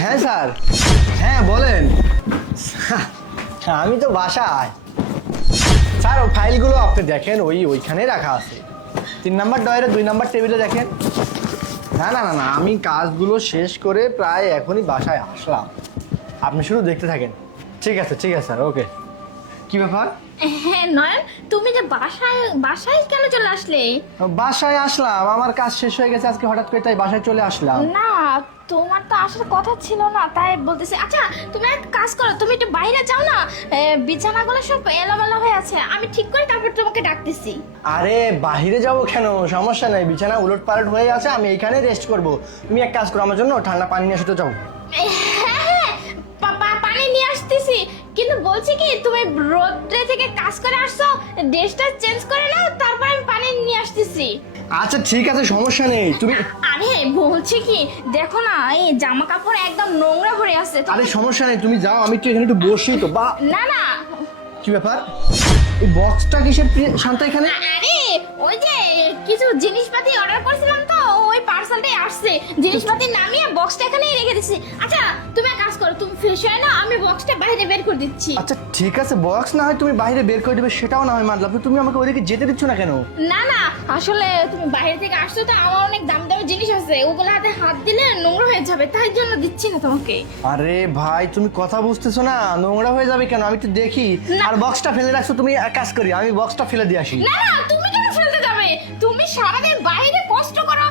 হ্যাঁ স্যার, হ্যাঁ বলেন। আমি তো বাসায় স্যার। ও ফাইলগুলো আপনি দেখেন, ওইখানে রাখা আছে, 3 নাম্বার ডয়ারে 2 নাম্বার টেবিলে দেখেন। না না না না, আমি কাজগুলো শেষ করে প্রায় এখনই বাসায় আসলাম। আপনি শুধু দেখতে থাকেন। ঠিক আছে স্যার, ওকে। কি ব্যাপার? হ্যাঁ নয়ন, তুমি যে বাসায় বাসায় কেন চলে আসলে? বাসায় আসলাম, আমার কাজ শেষ হয়ে গেছে আজকে হঠাৎ করে, তাই বাসায় চলে আসলাম। না, তোমার তো আসার কথা ছিল না, তাই বলতেছি। আচ্ছা তুমি এক কাজ করো, তুমি একটু বাইরে যাও না, বিছানাগুলো সব এলোমেলো হয়ে আছে, আমি ঠিক করে তারপর তোমাকে ডাকতেছি। আরে বাহিরে যাবো কেন, সমস্যা নাই, বিছানা উলট পালট হয়ে আছে, আমি এইখানে রেস্ট করব। তুমি এক কাজ করো, আমার জন্য ঠান্ডা পানি নিয়ে এসে তো যাও। হ্যাঁ, পানি নিয়ে আসতেছি, কিন্তু বলছি কি তুমি রোদ্রে থেকে কাজ করে আসছো, ড্রেসটা চেঞ্জ করে নাও, তারপর আমি পানি নিয়ে আসতেছি। আচ্ছা ঠিক আছে, সমস্যা নেই। তুমি আরে বলছি কি, দেখো না এই জামা কাপড় একদম নোংরা ভরে আছে। আরে সমস্যা নেই, তুমি যাও, আমি তো এখানে একটু বসি তো। বা না না, কি ব্যাপার, এই বক্সটা কিসের শান্ত এখানে? আরে ওই যে কিছু জিনিসপাতি অর্ডার করেছিলাম তো, ওই পার্সেলটাই আসছে, জিনিসপাতি নামিয়ে বক্সটা এখানেই রেখে দিচ্ছি। আচ্ছা তুমি এক কাজ করো, তুমি ফ্রেশ হয়ে না, আমি বক্সটা বাইরে বের করে দিচ্ছি। আচ্ছা ঠিক আছে, বক্স না হয় তুমি বাইরে বের করে দেবে, সেটাও না হয় মানলাম, তুমি আমাকে ওইদিকে যেতে দিচ্ছ না কেন? না না, আসলে তুমি বাইরে থেকে আসছো তো, আমার অনেক দামি দামি জিনিস আছে, ওগুলো হাতে হাত দিলে নোংরা হয়ে যাবে, তাই জন্য দিচ্ছি না তোমাকে। আরে ভাই তুমি কথা বুঝতেছো না, নোংরা হয়ে যাবে কেন, আমি তো দেখি। না। আর বক্সটা ফেলে রাখছো, তুমি এক কাজ করি, আমি বক্সটা ফেলে দিয়ে আসি। না না, তুমি কেন ফেলতে যাবে? তুমি সারাদিন বাইরে কষ্ট করো,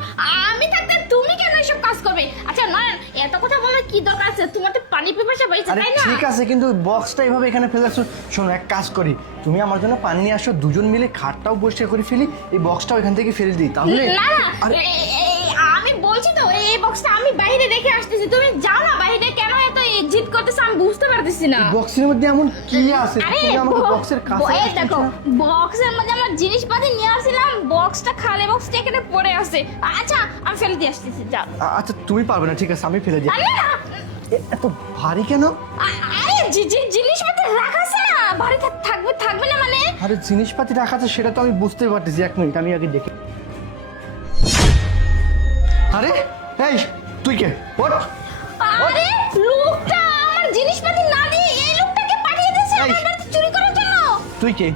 আমি থাকতে তুমি কেন এসব কাজ করবে? আচ্ছা নয়ন, এত কথা বলার কি দরকার আছে? তোমার তো পানি পিপাসা পেয়েছে, আরে তাই না? ঠিক আছে, কিন্তু বক্সটা এইভাবে এখানে ফেলে রাখছো। শোনো এক কাজ করি, তুমি আমার জন্য পানি নিয়ে আসো, দুজন মিলে খাটটাও পরিষ্কার করে ফেলি, এই বক্সটাও এখান থেকে ফেলে দিই তাহলে। না না, আরে আমি বলছি তো এই বক্সটা আমি বাইরে রেখে আসতেছি, তুমি যাও না বাইরে, কেন এত জিদ করতেছ আমি বুঝতে পারতেছি না। বক্সের মধ্যে এমন কি আছে, আরে তুমি আমাকে বক্সের কাছে এই দেখো, বক্সের মধ্যে আমার জিনিসপাতি নিয়ে আসছিলাম, বক্সটা খালি, বক্সটা এখানে পড়ে আছে। আচ্ছা আমি ফেলে দিয়ে আসতেছি, যাও। আচ্ছা তুমি পারবে না, ঠিক আছে আমি ফেলে দিই। আরে না, এত ভারী কেন? আরে জিনিসপাতি রাখা আছে না, বাড়িতে থাকবে থাকবে না মানে? আরে জিনিসপাতি রাখা আছে সেটা তো আমি বুঝতে পারতেছি, এক মিনিট আমি আগে দেখি। আরে এই তুই কে? ওঠ। আরে লোকটা আমার জিনিসপাতি না দিয়ে এই লোকটাকে পাঠিয়ে দিয়েছে এই। আমার বাড়িতে চুরি করার জন্য। তুই কে?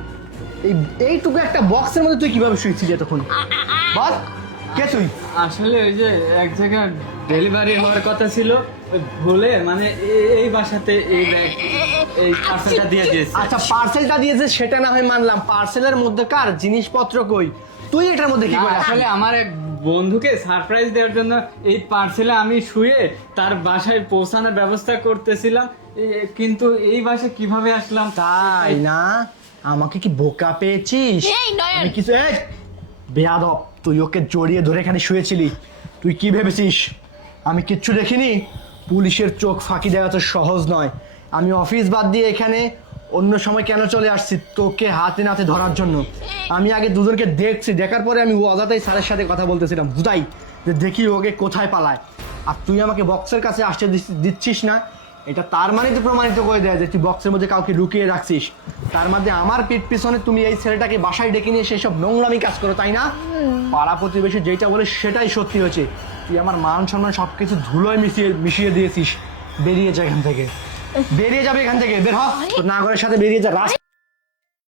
এইটুকু একটা বক্সের মধ্যে তুই কিভাবে শুয়েছিস এতক্ষণ? বল, কে তুই? আসলে ওই যে এক জায়গায় ডেলিভারি হওয়ার কথা ছিল, ওই ভুলে মানে এই বাসাতে এই ব্যাগ এই পার্সেলটা দিয়ে দিয়েছে। আচ্ছা পার্সেলটা দিয়েছে সেটা না হয় মানলাম, পার্সেলের মধ্যে কার জিনিসপত্র কই? তুই এটার মধ্যে কি না, করে? আসলে আমার এক বন্ধুকে সারপ্রাইজ দেওয়ার জন্য এই পার্সেলে আমি শুয়ে তার বাসায় পৌঁছানোর ব্যবস্থা করতেছিলাম, কিন্তু এই বাসায় কিভাবে আসলাম তাই না? আমাকে কি বোকা পেয়েছিস? এই নয়ন। আমি কিছু বেয়াদব, তুই ওকে জড়িয়ে ধরে এখানে শুয়েছিলি, তুই কি ভেবেছিস আমি কিচ্ছু দেখিনি? পুলিশের চোখ ফাঁকি দেওয়া তো সহজ নয়। আমি অফিস বাদ দিয়ে এখানে অন্য সময় কেন চলে আসছি তোকে হাতে নাতে ধরার জন্য। আমি আগে দুজনকে দেখছি, দেখার পরে আমি অজাতাই স্যারের সাথে কথা বলতেছিলাম, বুঝাই যে দেখি ওকে কোথায় পালায়। আর তুই আমাকে বক্সের কাছে আসতে দিচ্ছিস না, এটা তার মানে তো প্রমাণিত করে দেয় যে তুই বক্সের মধ্যে কাউকে লুকিয়ে রাখছিস। তার মধ্যে আমার পিঠ পিছনে তুমি এই ছেলেটাকে বাসায় ডেকে নিয়ে সেসব নোংরামি কাজ করো, তাই না? পাড়া প্রতিবেশী যেটা বলে সেটাই সত্যি হয়েছে। তুই আমার মান সম্মান সবকিছু ধুলোয় মিশিয়ে দিয়েছিস। বেরিয়ে যা এখান থেকে, বেরিয়ে যাবে এখান থেকে, বের হ, তোর নাগরের সাথে বেরিয়ে যা।